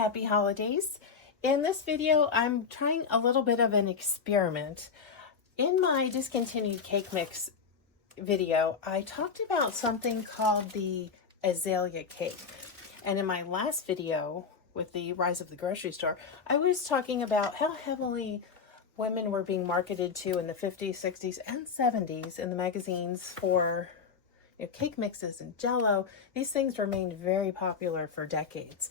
happy holidays. In this video, I'm trying a little bit of an experiment. In my discontinued cake mix video, I talked about something called the Azalea cake. And in my last video with the rise of the grocery store, I was talking about how heavily women were being marketed to in the 50s, 60s, and 70s in the magazines for cake mixes and jello. These things remained very popular for decades.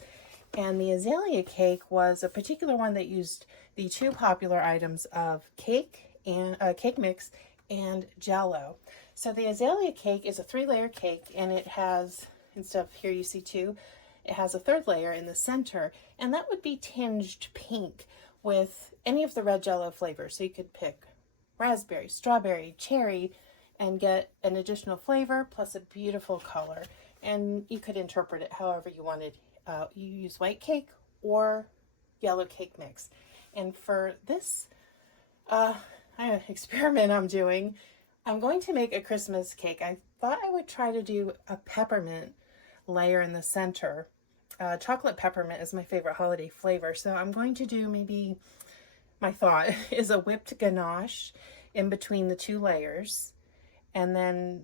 And the Azalea cake was a particular one that used the two popular items of cake and cake mix and jello. So the Azalea cake is a 3-layer cake, and it has, instead of here you see 2, it has a 3rd layer in the center, and that would be tinged pink with any of the red jello flavors. So you could pick raspberry, strawberry, cherry, and get an additional flavor plus a beautiful color. And you could interpret it however you wanted. You use white cake or yellow cake mix. And for this experiment I'm doing, I'm going to make a Christmas cake. I thought I would try to do a peppermint layer in the center. Chocolate peppermint is my favorite holiday flavor. So I'm going to do, maybe my thought is, a whipped ganache in between the 2 layers. And then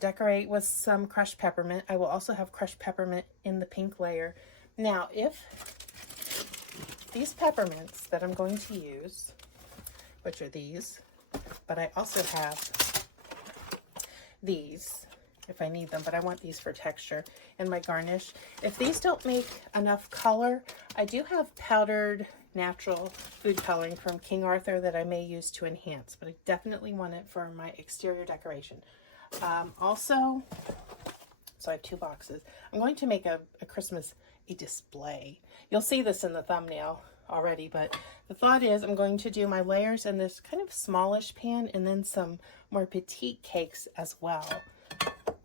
decorate with some crushed peppermint. I will also have crushed peppermint in the pink layer. Now, if these peppermints that I'm going to use, which are these, but I also have these if I need them, but I want these for texture and my garnish. If these don't make enough color, I do have powdered natural food coloring from King Arthur that I may use to enhance, but I definitely want it for my exterior decoration. Also, so I have 2 boxes. I'm going to make a display. You'll see this in the thumbnail already, but the thought is I'm going to do my layers in this kind of smallish pan and then some more petite cakes as well.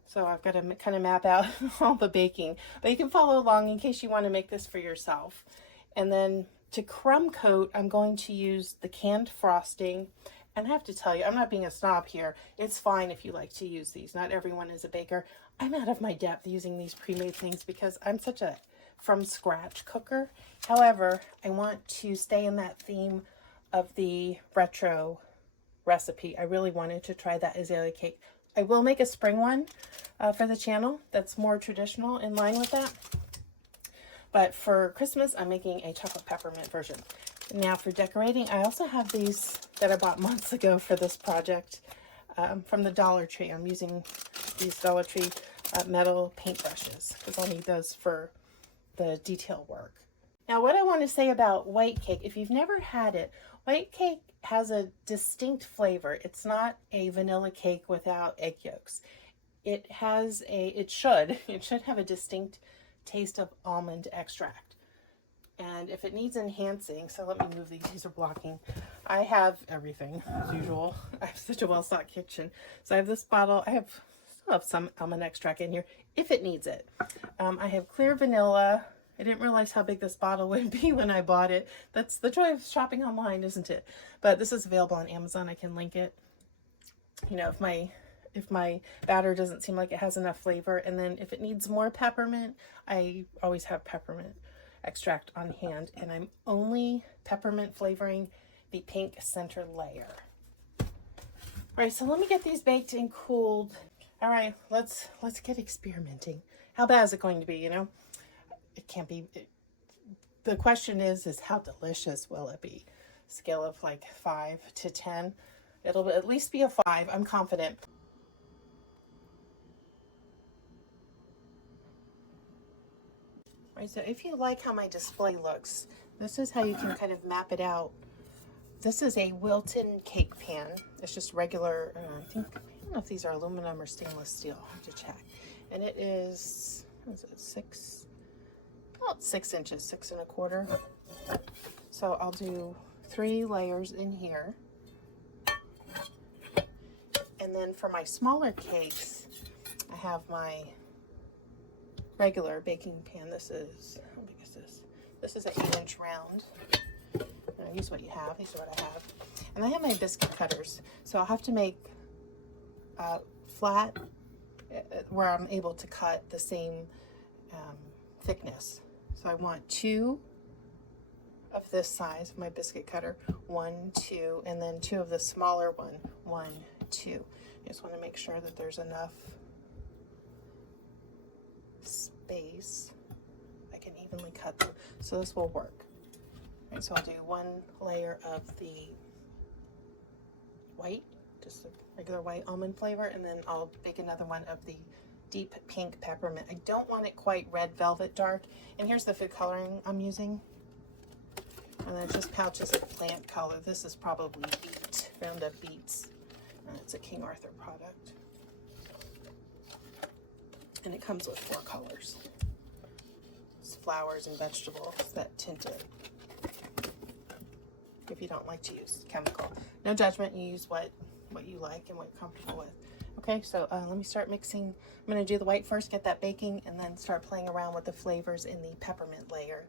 So I've got to kind of map out all the baking, but you can follow along in case you want to make this for yourself. And then to crumb coat, I'm going to use the canned frosting. And I have to tell you, I'm not being a snob here. It's fine if you like to use these. Not everyone is a baker. I'm out of my depth using these pre-made things because I'm such a from-scratch cooker. However, I want to stay in that theme of the retro recipe. I really wanted to try that Azalea cake. I will make a spring one for the channel that's more traditional, in line with that. But for Christmas, I'm making a chocolate peppermint version. Now for decorating, I also have these that I bought months ago for this project from the Dollar Tree. I'm using these Dollar Tree metal paintbrushes because I'll need those for the detail work. Now what I want to say about white cake, if you've never had it, white cake has a distinct flavor. It's not a vanilla cake without egg yolks. It should have a distinct taste of almond extract. And if it needs enhancing, so let me move these are blocking. I have everything as usual. I have such a well-stocked kitchen. So I have this bottle. I still have some almond extract in here if it needs it. I have clear vanilla. I didn't realize how big this bottle would be when I bought it. That's the joy of shopping online, isn't it? But this is available on Amazon. I can link it. You know, if my batter doesn't seem like it has enough flavor, and then if it needs more peppermint, I always have peppermint extract on hand, and I'm only peppermint flavoring the pink center layer. All right, so let me get these baked and cooled. All right, let's get experimenting. How bad is it going to be, you know? It can't be. The question is how delicious will it be? Scale of like 5 to 10. It'll at least be a 5. I'm confident. All right, so if you like how my display looks, this is how you can kind of map it out. This is a Wilton cake pan. It's just regular, I don't know if these are aluminum or stainless steel. I'll have to check. And it is, what is it, about 6 inches, 6 1/4. So I'll do 3 layers in here. And then for my smaller cakes, I have my regular baking pan. This is, how big is this? This is an 8-inch round. Use what you have. These are what I have. And I have my biscuit cutters. So I'll have to make flat where I'm able to cut the same thickness. So I want 2 of this size of my biscuit cutter, 1, 2, and then 2 of the smaller one, 1, 2. I just want to make sure that there's enough space I can evenly cut them, so this will work. All right, so I'll do 1 layer of the white, just a regular white almond flavor, and then I'll bake another one of the deep pink peppermint. I don't want it quite red velvet dark, and here's the food coloring I'm using. And then just pouches of plant color. This is probably beet, Roundup beets. And it's a King Arthur product. And it comes with 4 colors. It's flowers and vegetables that tint it. If you don't like to use chemical. No judgment, you use what you like and what you're comfortable with. Okay, so let me start mixing. I'm going to do the white first, get that baking, and then start playing around with the flavors in the peppermint layer.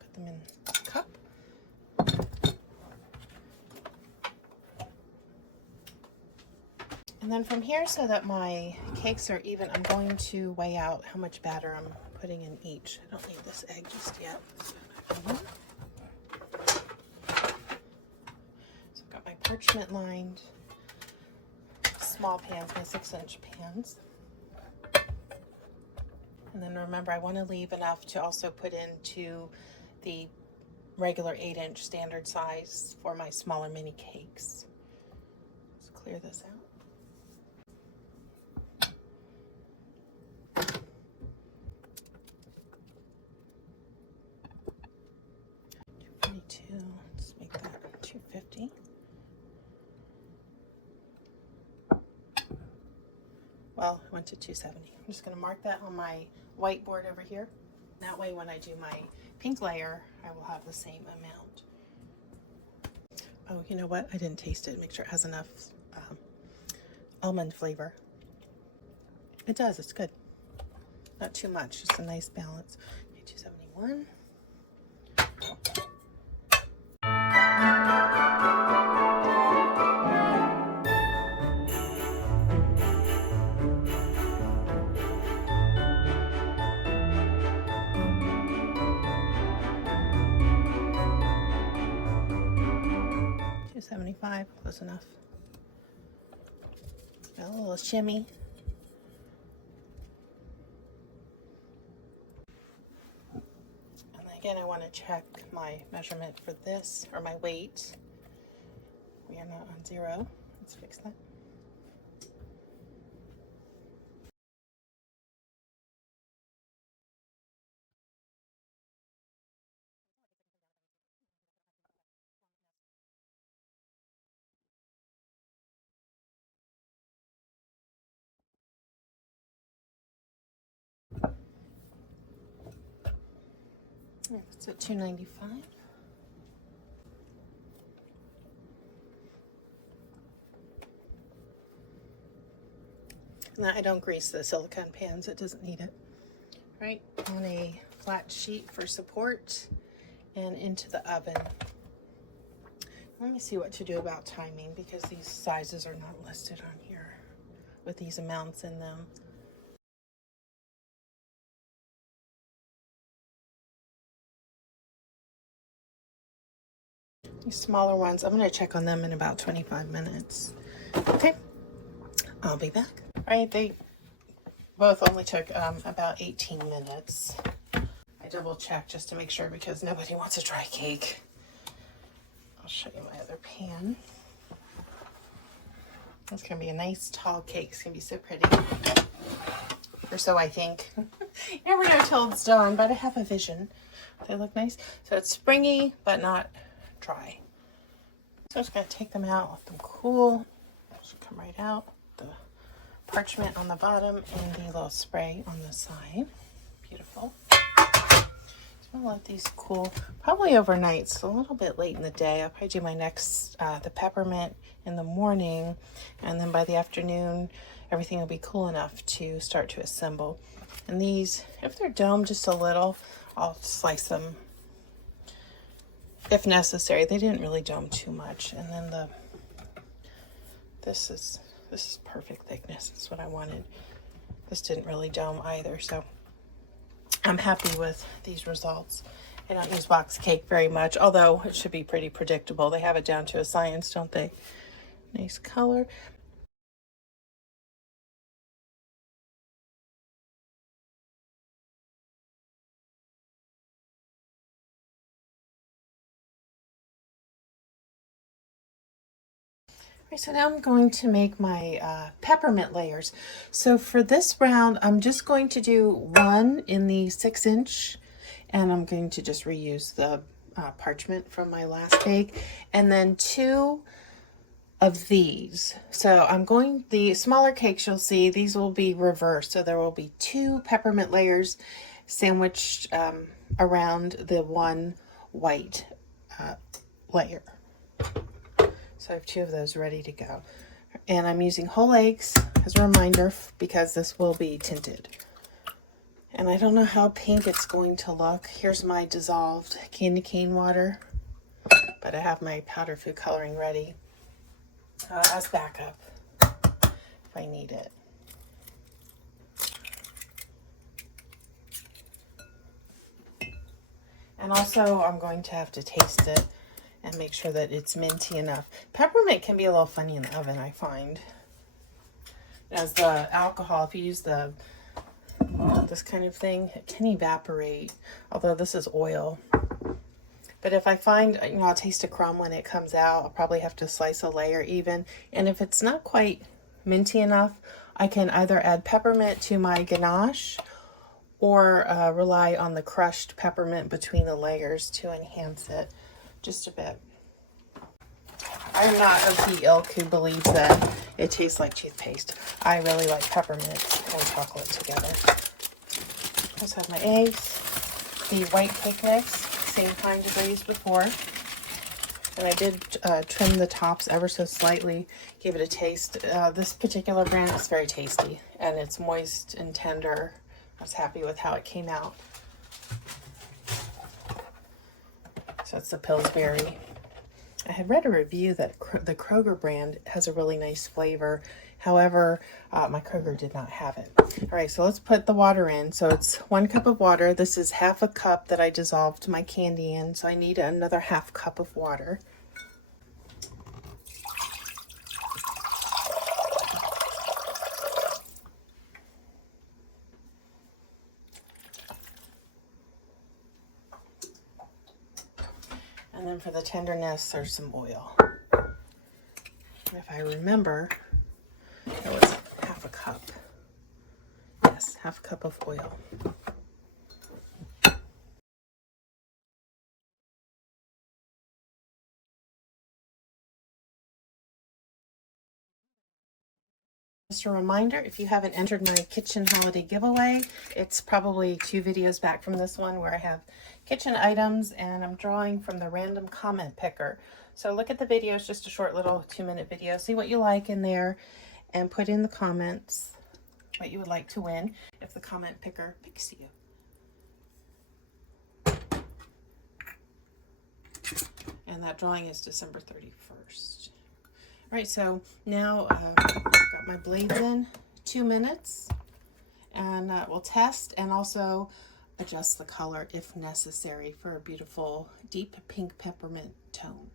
Put them in a cup. And then from here, so that my cakes are even, I'm going to weigh out how much batter I'm putting in each. I don't need this egg just yet. So I've got my parchment lined small pans, my 6-inch pans. And then remember, I want to leave enough to also put into the regular 8-inch standard size for my smaller mini cakes. Let's clear this out. Let's make that 250. Well, I went to 270. I'm just going to mark that on my whiteboard over here. That way when I do my pink layer, I will have the same amount. Oh, you know what? I didn't taste it. Make sure it has enough almond flavor. It does. It's good. Not too much. Just a nice balance. Okay, 271. $275, close enough. Got a little shimmy. And again, I want to check my measurement for this, or my weight. We are not on 0. Let's fix that. It's at 295. Now I don't grease the silicone pans, it doesn't need it. Right on a flat sheet for support and into the oven. Let me see what to do about timing, because these sizes are not listed on here with these amounts in them. These smaller ones, I'm going to check on them in about 25 minutes. Okay, I'll be back. All right, they both only took about 18 minutes. I double checked just to make sure because nobody wants a dry cake. I'll show you my other pan. It's going to be a nice tall cake. It's going to be so pretty. Or so I think. You never know till it's done, but I have a vision. They look nice. So it's springy, but not dry. So I'm just going to take them out, let them cool. Just come right out. The parchment on the bottom and the little spray on the side. Beautiful. I'm gonna let these cool probably overnight. It's a little bit late in the day. I'll probably do my next, the peppermint in the morning, and then by the afternoon, everything will be cool enough to start to assemble. And these, if they're domed just a little, I'll slice them if necessary. They didn't really dome too much. And then this is perfect thickness. That's what I wanted. This didn't really dome either, so I'm happy with these results. I don't use box cake very much, although it should be pretty predictable. They have it down to a science, don't they? Nice color. Okay, so now I'm going to make my peppermint layers. So for this round, I'm just going to do one in the 6-inch, and I'm going to just reuse the parchment from my last bake, and then 2 of these. So I'm going, the smaller cakes you'll see, these will be reversed. So there will be 2 peppermint layers sandwiched around the one white layer. So I have 2 of those ready to go. And I'm using whole eggs as a reminder because this will be tinted. And I don't know how pink it's going to look. Here's my dissolved candy cane water, but I have my powder food coloring ready as backup if I need it. And also I'm going to have to taste it and make sure that it's minty enough. Peppermint can be a little funny in the oven, I find. As the alcohol, if you use this kind of thing, it can evaporate, although this is oil. But if I find, I'll taste a crumb when it comes out, I'll probably have to slice a layer even. And if it's not quite minty enough, I can either add peppermint to my ganache or rely on the crushed peppermint between the layers to enhance it just a bit. I'm not of the ilk who believes that it tastes like toothpaste. I really like peppermint and chocolate together. I also have my eggs, the white cake mix, same kind as I used before. And I did trim the tops ever so slightly, give it a taste. This particular brand is very tasty and it's moist and tender. I was happy with how it came out. So it's the Pillsbury. I had read a review that the Kroger brand has a really nice flavor. However, my Kroger did not have it. All right, so let's put the water in. So it's 1 cup of water. This is half a cup that I dissolved my candy in. So I need another half cup of water. And then for the tenderness, there's some oil. And if I remember, it was half a cup. Yes, half a cup of oil. Just a reminder, if you haven't entered my kitchen holiday giveaway, it's probably 2 videos back from this one where I have kitchen items and I'm drawing from the random comment picker. So look at the video, it's just a short little 2-minute video. See what you like in there and put in the comments what you would like to win if the comment picker picks you. And that drawing is December 31st. All right, so now I've got my blades in, 2 minutes, and we'll test and also adjust the color if necessary for a beautiful deep pink peppermint tone.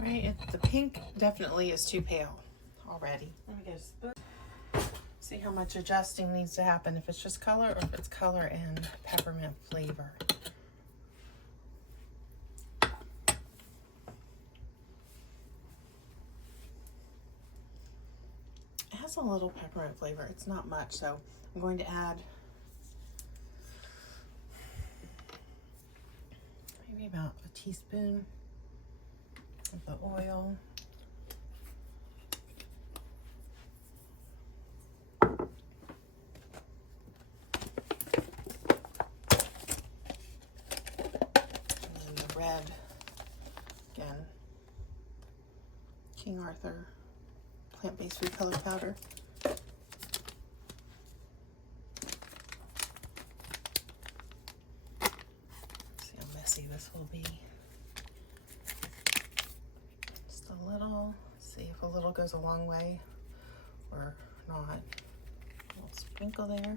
Right, the pink definitely is too pale already. Let me get a spoon. See how much adjusting needs to happen, if it's just color or if it's color and peppermint flavor. It has a little peppermint flavor. It's not much, so I'm going to add maybe about a teaspoon of the oil. Red, again, King Arthur plant-based food color powder. See how messy this will be. Just a little, see if a little goes a long way or not. A little sprinkle there.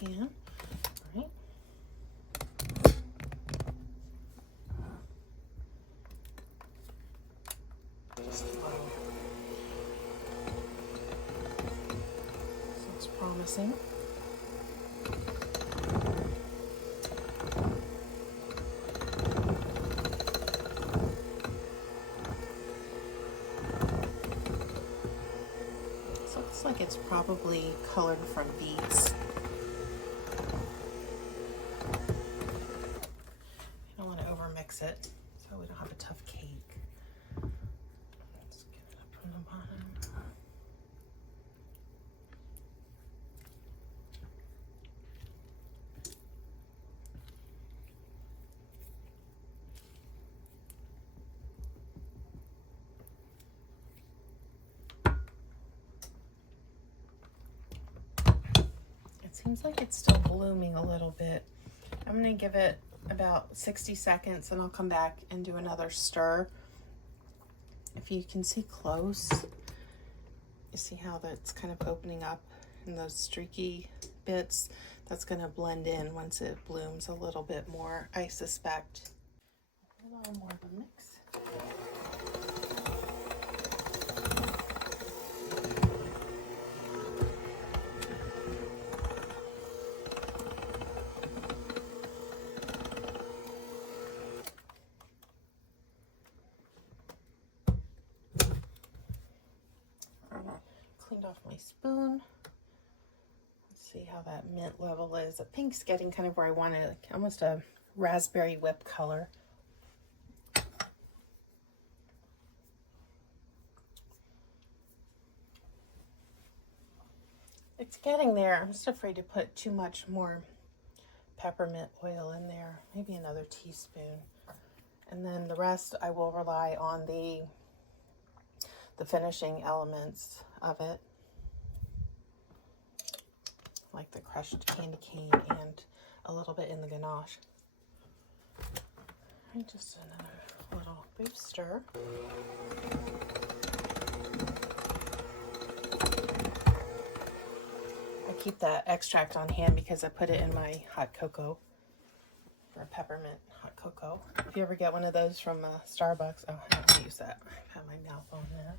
Can, all right. Looks promising. This looks like it's probably colored from beets. I don't want to overmix it so we don't have a tough cake. Let's get it up from the bottom. It seems like it's still blooming a little bit. I'm going to give it about 60 seconds and I'll come back and do another stir. If you can see close, you see how that's kind of opening up in those streaky bits. That's going to blend in once it blooms a little bit more, I suspect. A little more of a mix. Cleaned off my spoon. Let's see how that mint level is. The pink's getting kind of where I want it, like almost a raspberry whip color. It's getting there. I'm just afraid to put too much more peppermint oil in there. Maybe another teaspoon. And then the rest I will rely on the finishing elements of it, like the crushed candy cane and a little bit in the ganache. And just another little brief stir. I keep that extract on hand because I put it in my hot cocoa, for peppermint hot cocoa. If you ever get one of those from Starbucks, oh, I don't use that. I've had my mouth on that.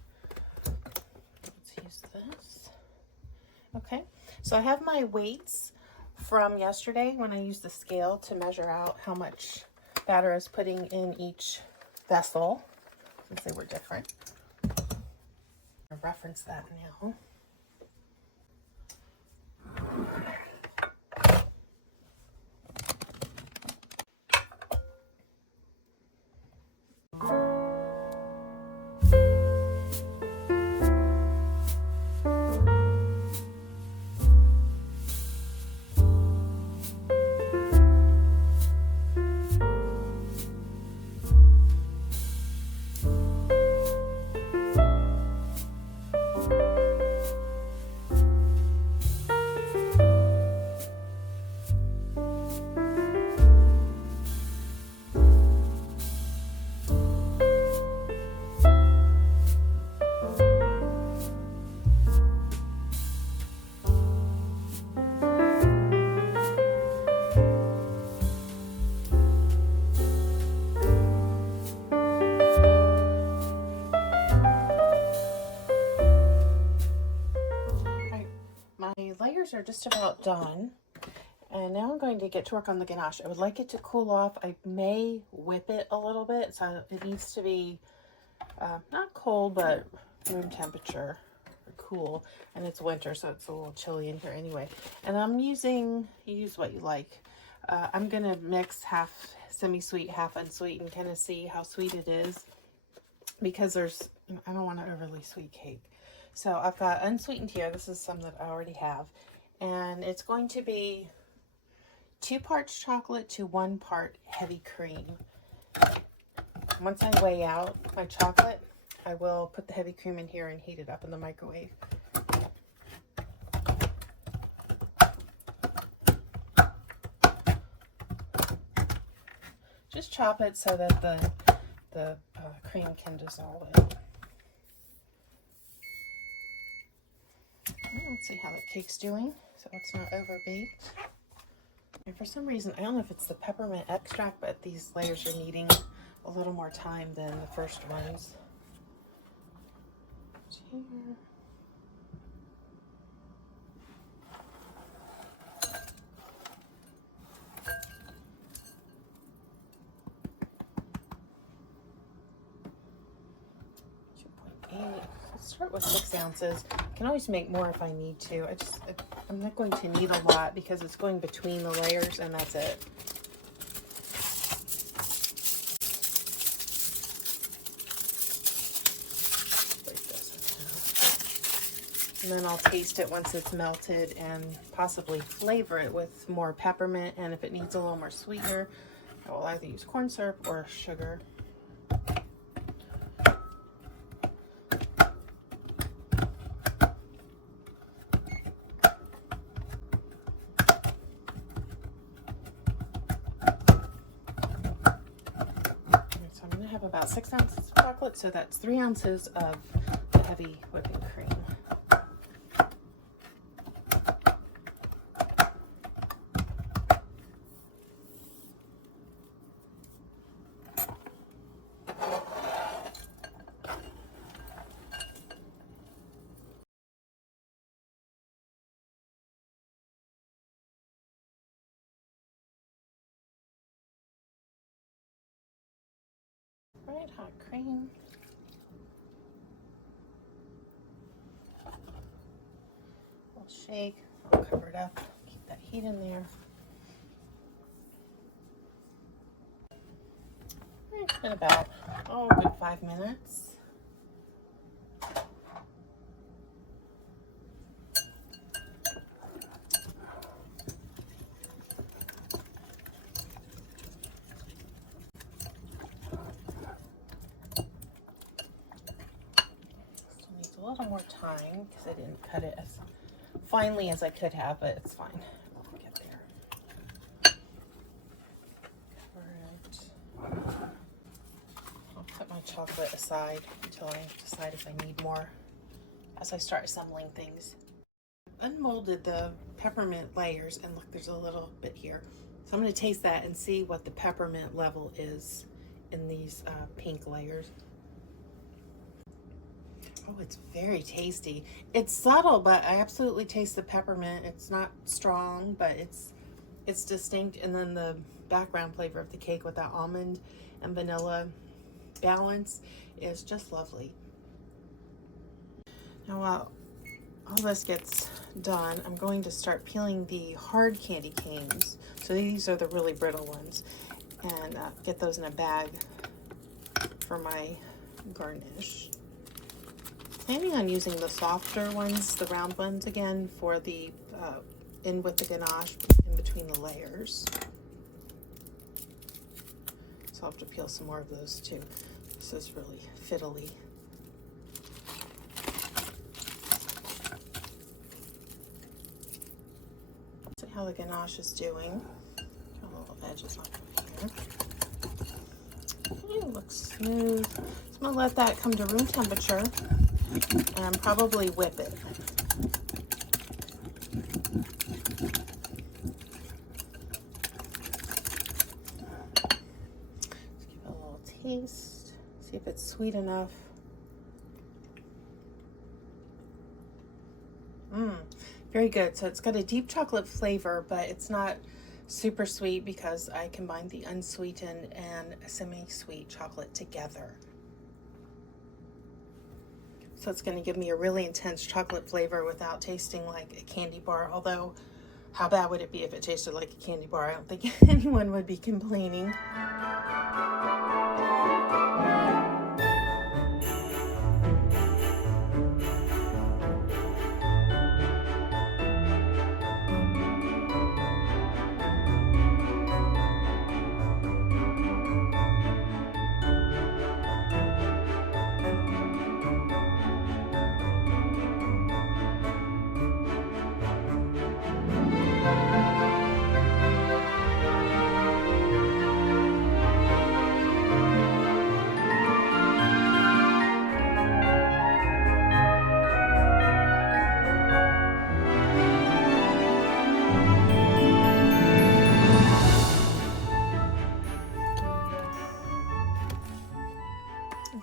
Let's use this. Okay, so I have my weights from yesterday when I used the scale to measure out how much batter I was putting in each vessel, since they were different. I'll reference that now. layers are just about done. And now I'm going to get to work on the ganache. I would like it to cool off. I may whip it a little bit, so it needs to be not cold, but room temperature, or cool. And it's winter, so it's a little chilly in here anyway. And I'm using, you use what you like. I'm gonna mix half semi-sweet, half unsweet, and kind of see how sweet it is, because I don't want an overly sweet cake. So I've got unsweetened here. This is some that I already have. And it's going to be 2 parts chocolate to 1 part heavy cream. Once I weigh out my chocolate, I will put the heavy cream in here and heat it up in the microwave. Just chop it so that the cream can dissolve it. Let's see how the cake's doing, so it's not overbaked. And for some reason, I don't know if it's the peppermint extract, but these layers are needing a little more time than the first ones. Here. Let's start with 6 ounces. I can always make more if I need to. I'm not going to need a lot because it's going between the layers, and that's it. Like this. And then I'll taste it once it's melted and possibly flavor it with more peppermint. And if it needs a little more sweetener, I will either use corn syrup or sugar. About 6 ounces of chocolate, so that's 3 ounces of the heavy whipping cream. Right, hot cream. We'll shake. I'll cover it up. Keep that heat in there. It's been about, a good 5 minutes. A little more time because I didn't cut it as finely as I could have, but it's fine. I'll get there. Alright. I'll put my chocolate aside until I decide if I need more as I start assembling things. Unmolded the peppermint layers, and look, there's a little bit here. So I'm going to taste that and see what the peppermint level is in these pink layers. Oh, it's very tasty. It's subtle, but I absolutely taste the peppermint. It's not strong, but it's distinct. And then the background flavor of the cake with that almond and vanilla balance is just lovely. Now, while all this gets done, I'm going to start peeling the hard candy canes. So these are the really brittle ones, and get those in a bag for my garnish. Planning on using the softer ones, the round ones again, for the in with the ganache in between the layers. So I'll have to peel some more of those too. This is really fiddly. See how the ganache is doing. Got a little edges on here. Okay, it looks smooth. So I'm gonna let that come to room temperature and probably whip it. Let's give it a little taste, see if it's sweet enough. Very good. So it's got a deep chocolate flavor, but it's not super sweet because I combined the unsweetened and semi-sweet chocolate together. So it's going to give me a really intense chocolate flavor without tasting like a candy bar. Although, how bad would it be if it tasted like a candy bar? I don't think anyone would be complaining.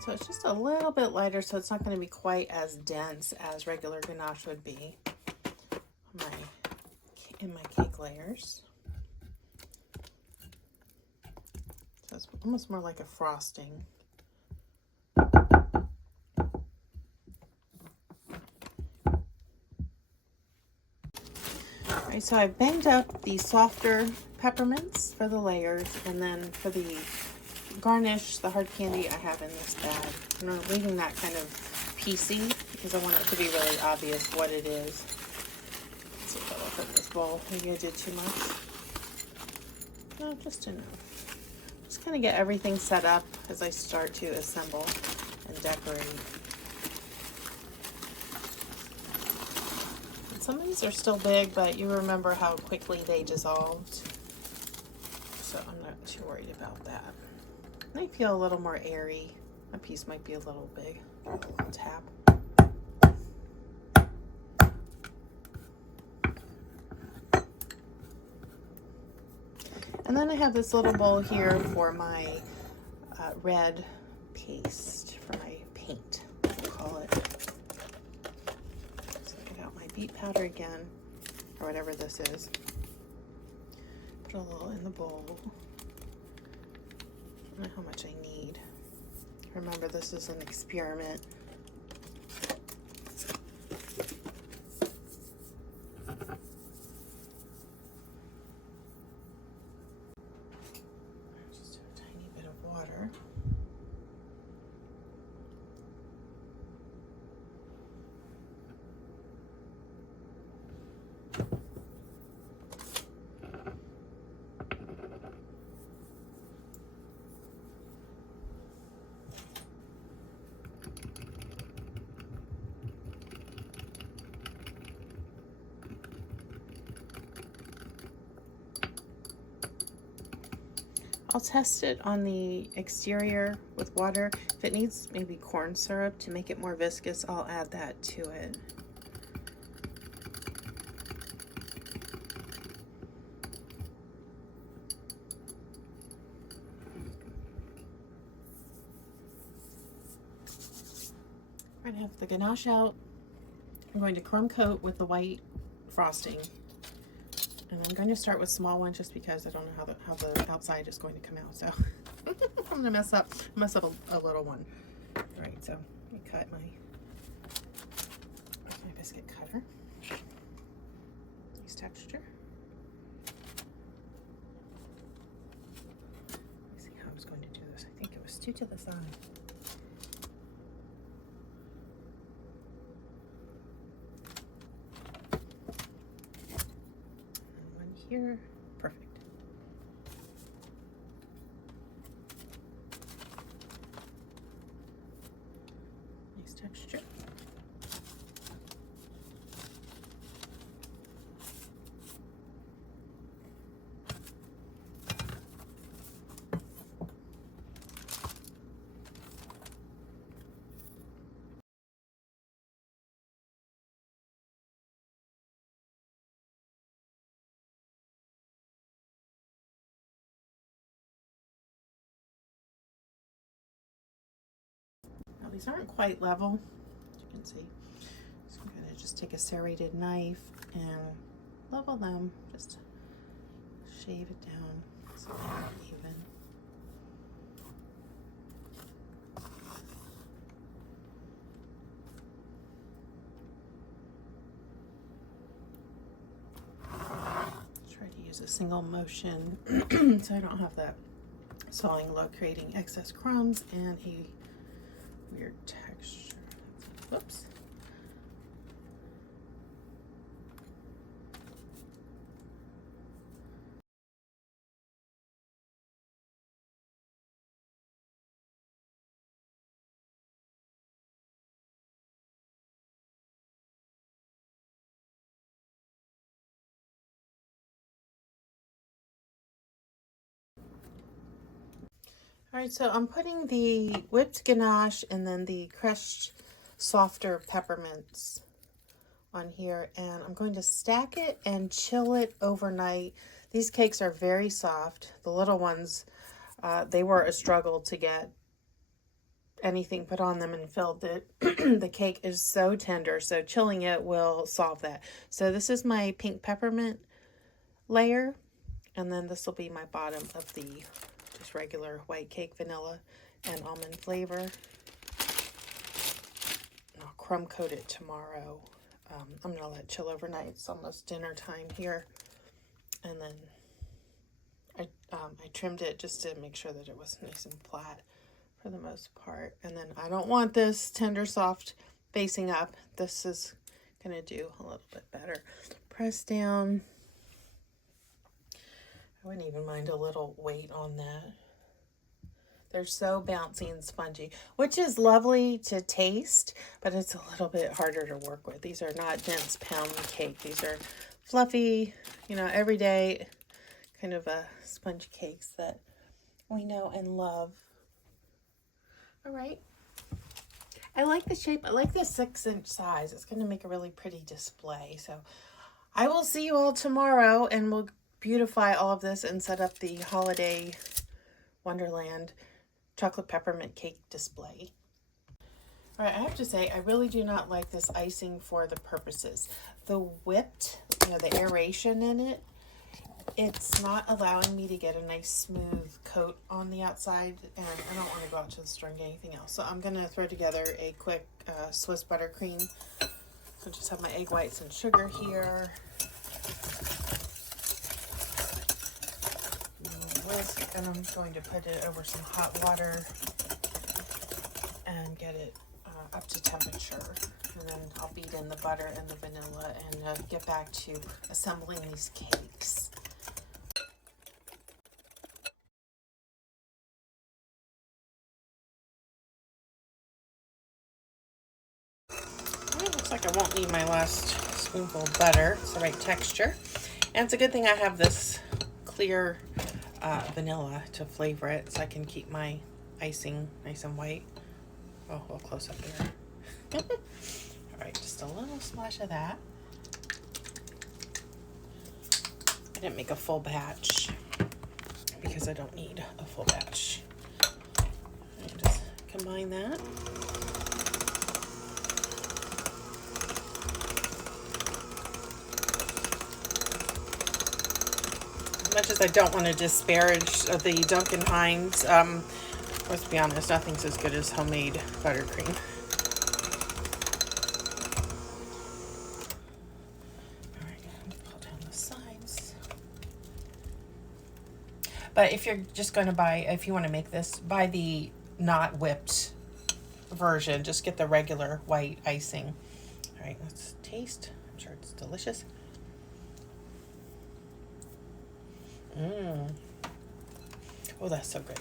So it's just a little bit lighter, so it's not going to be quite as dense as regular ganache would be in my cake layers. So it's almost more like a frosting. Alright, so I banged up the softer peppermints for the layers, and then for the garnish, the hard candy I have in this bag. And I'm leaving that kind of piecey because I want it to be really obvious what it is. Let's see if that'll hurt this bowl. Maybe I did too much. No, just enough. Just kind of get everything set up as I start to assemble and decorate. And some of these are still big, but you remember how quickly they dissolved. So I'm not too worried about that. They feel a little more airy. A piece might be a little big. A little tap. And then I have this little bowl here for my red paste, for my paint, we'll call it. So I got my beet powder again, or whatever this is. Put a little in the bowl. I don't know how much I need. Remember, this is an experiment. Just do a tiny bit of water. I'll test it on the exterior with water. If it needs maybe corn syrup to make it more viscous, I'll add that to it. I'm going to have the ganache out. I'm going to crumb coat with the white frosting. And I'm going to start with small ones just because I don't know how the outside is going to come out. So I'm going to mess up a little one. All right, so let me cut my biscuit cutter. Nice texture. Let me see how I was going to do this. I think it was two to the side. Here, perfect. Nice texture. Now these aren't quite level, as you can see. So I'm going to just take a serrated knife and level them, just shave it down so they're even. Try to use a single motion so I don't have that sawing look creating excess crumbs and a weird texture. Whoops. All right, so I'm putting the whipped ganache and then the crushed softer peppermints on here, and I'm going to stack it and chill it overnight. These cakes are very soft. The little ones, they were a struggle to get anything put on them and filled it. The cake is so tender, so chilling it will solve that. So this is my pink peppermint layer, and then this will be my bottom of the just regular white cake, vanilla and almond flavor. And I'll crumb coat it tomorrow. I'm gonna let it chill overnight. It's almost dinner time here, and then I trimmed it just to make sure that it was nice and flat for the most part. And then I don't want this tender soft facing up. This is gonna do a little bit better. Press down. I wouldn't even mind a little weight on that. They're so bouncy and spongy, which is lovely to taste, but it's a little bit harder to work with. These are not dense pound cake. These are fluffy, you know, everyday kind of sponge cakes that we know and love. All right. I like the shape. I like the 6-inch size. It's going to make a really pretty display. So I will see you all tomorrow, and we'll beautify all of this and set up the holiday Wonderland chocolate peppermint cake display. All right, I have to say, I really do not like this icing for the purposes. The whipped, you know, the aeration in it, it's not allowing me to get a nice smooth coat on the outside, and I don't want to go out to the store and get anything else. So I'm going to throw together a quick Swiss buttercream. So just have my egg whites and sugar here. Whisk, and I'm going to put it over some hot water and get it up to temperature. And then I'll beat in the butter and the vanilla and get back to assembling these cakes. It looks like I won't need my last spoonful of butter. It's the right texture. And it's a good thing I have this clear vanilla to flavor it, so I can keep my icing nice and white. Oh, a little close up there. All right, just a little splash of that. I didn't make a full batch because I don't need a full batch. And just combine that. As much as I don't want to disparage the Duncan Hines, let's be honest, nothing's as good as homemade buttercream. All right, pull down the sides. But if you're just going to buy, if you want to make this, buy the not whipped version. Just get the regular white icing. All right, let's taste. I'm sure it's delicious. Oh, that's so good.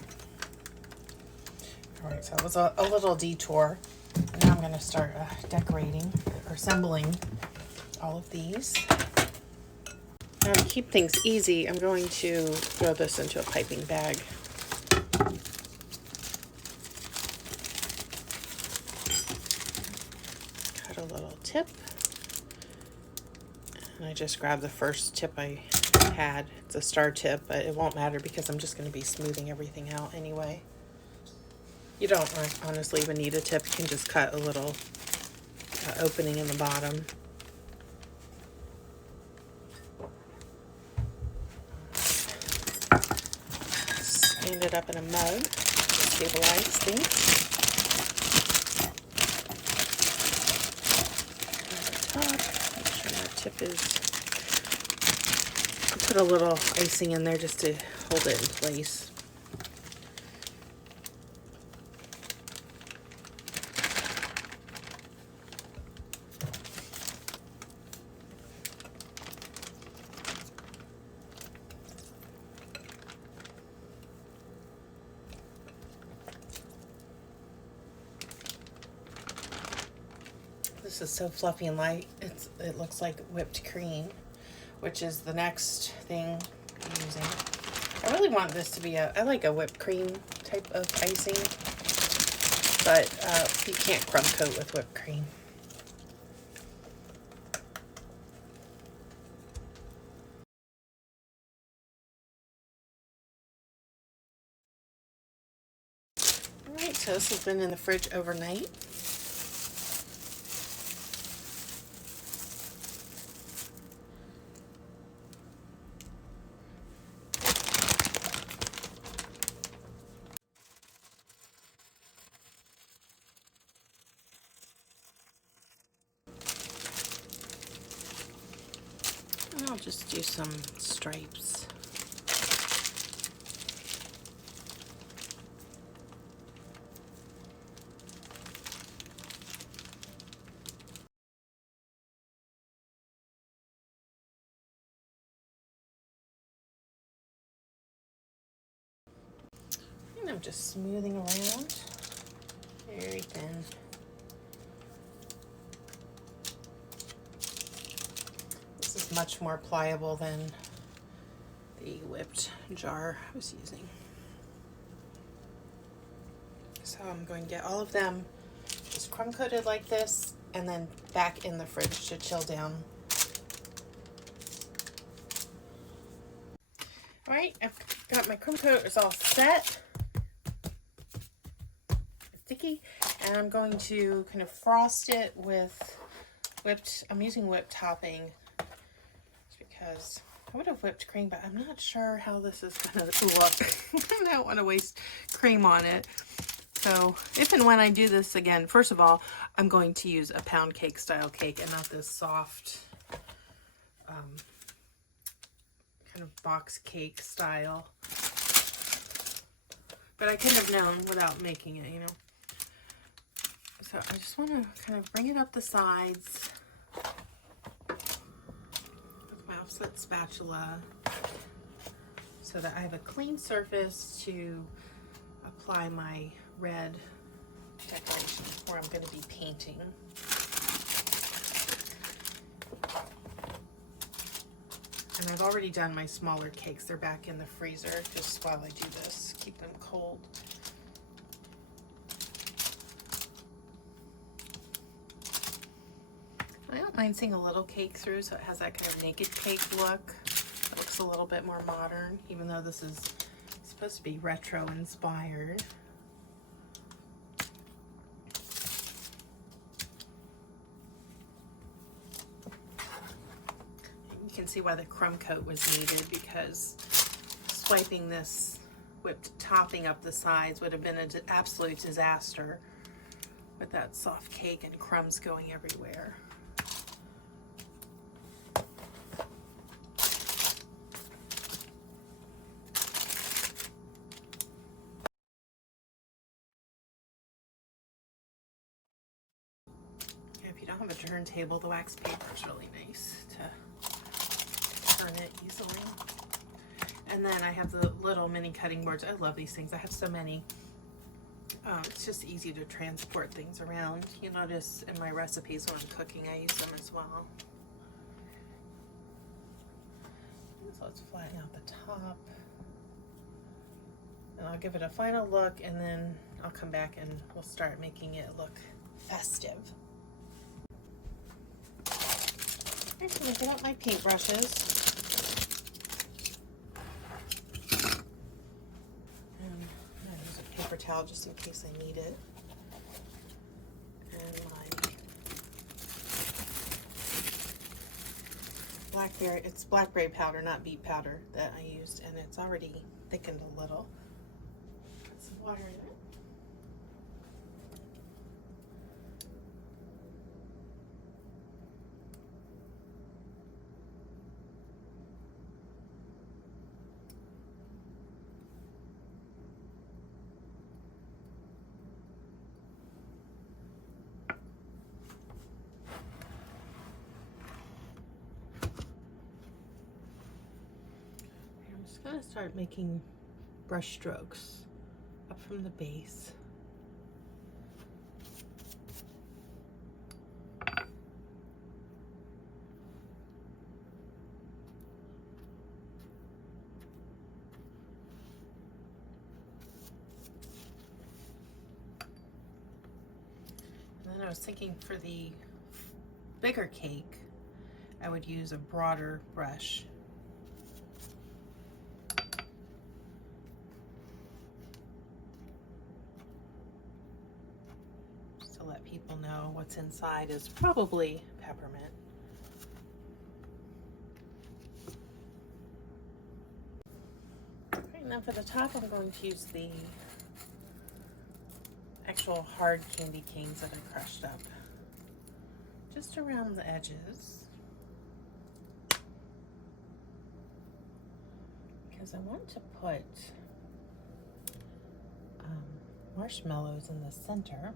All right, so it was a little detour. Now I'm going to start decorating or assembling all of these. Now, to keep things easy, I'm going to throw this into a piping bag. Cut a little tip. And I just grabbed the first tip I had. It's a star tip, but it won't matter because I'm just going to be smoothing everything out anyway. You don't honestly even need a tip. You can just cut a little opening in the bottom. stand it up in a mug to stabilize things. Make sure our tip is, put a little icing in there just to hold it in place. This is so fluffy and light. It looks like whipped cream, which is the next thing I'm using. I really want this to be I like a whipped cream type of icing, but you can't crumb coat with whipped cream. Alright, so this has been in the fridge overnight. I'll just do some stripes. And I'm just smoothing around very thin. This is much more pliable than the whipped jar I was using. So I'm going to get all of them just crumb coated like this and then back in the fridge to chill down. All right, I've got my crumb coat, it's all set. It's sticky, and I'm going to kind of frost it with I'm using whipped topping because I would have whipped cream, but I'm not sure how this is going to look. I don't want to waste cream on it. So if and when I do this again, first of all, I'm going to use a pound cake style cake and not this soft kind of box cake style. But I couldn't have known without making it, you know. So I just want to kind of bring it up the sides with my offset spatula so that I have a clean surface to apply my red decoration where I'm going to be painting. And I've already done my smaller cakes. They're back in the freezer just while I do this. Keep them cold. I don't mind seeing a little cake through so it has that kind of naked cake look. It looks a little bit more modern, even though this is supposed to be retro inspired. You can see why the crumb coat was needed, because swiping this whipped topping up the sides would have been an absolute disaster with that soft cake and crumbs going everywhere. If you don't have a turntable, the wax paper is really nice to turn it easily. And then I have the little mini cutting boards. I love these things. I have so many. It's just easy to transport things around. You notice in my recipes when I'm cooking, I use them as well. So let's flatten out the top. And I'll give it a final look, and then I'll come back and we'll start making it look festive. I'm going to get out my paintbrushes. Paper towel just in case I need it, and my blackberry, it's blackberry powder, not beet powder, that I used, and it's already thickened a little. water in it. I'm just going to start making brush strokes up from the base. And then I was thinking for the bigger cake, I would use a broader brush. To let people know what's inside is probably peppermint. Right, and then for the top, I'm going to use the actual hard candy canes that I crushed up just around the edges, because I want to put marshmallows in the center.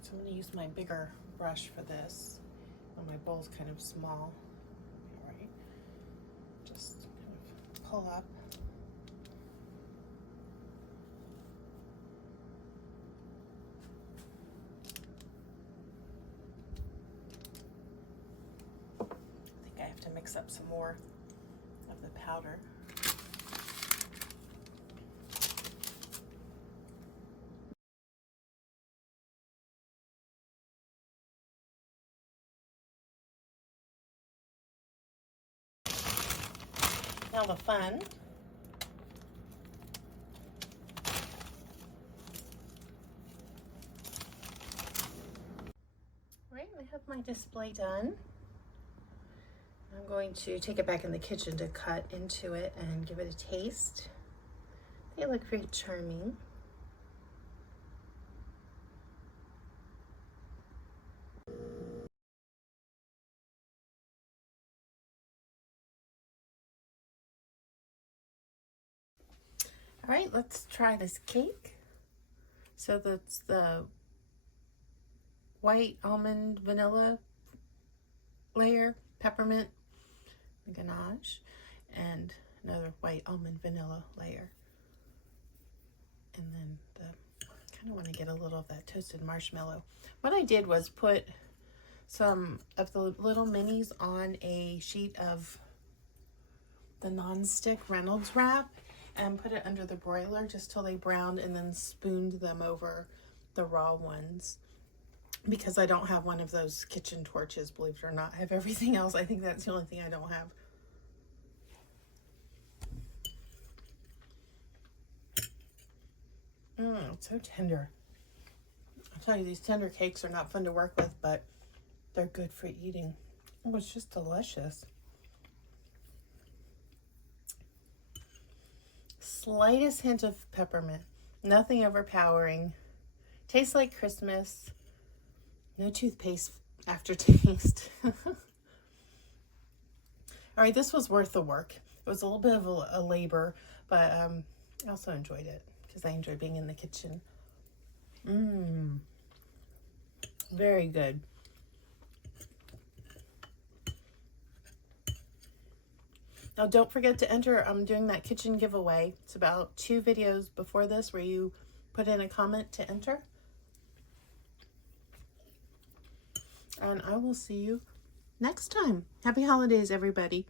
So I'm going to use my bigger brush for this. And my bowl's kind of small. All right. Just kind of pull up. I think I have to mix up some more of the powder. Now the fun. Right, I have my display done. I'm going to take it back in the kitchen to cut into it and give it a taste. They look very charming. All right, let's try this cake. So that's the white almond vanilla layer, peppermint ganache, and another white almond vanilla layer. And then kind of want to get a little of that toasted marshmallow. What I did was put some of the little minis on a sheet of the non-stick Reynolds wrap and put it under the broiler just till they browned, and then spooned them over the raw ones, because I don't have one of those kitchen torches, believe it or not. I have everything else. I think that's the only thing I don't have. It's so tender. I'll tell you, these tender cakes are not fun to work with, but they're good for eating. Oh, it's just delicious. Slightest hint of peppermint, nothing overpowering. Tastes like Christmas. No toothpaste aftertaste. All right, this was worth the work. It was a little bit of a labor, but I also enjoyed it because I enjoy being in the kitchen. Very good. Now don't forget to enter. I'm doing that kitchen giveaway. It's about 2 videos before this where you put in a comment to enter. And I will see you next time. Happy holidays, everybody.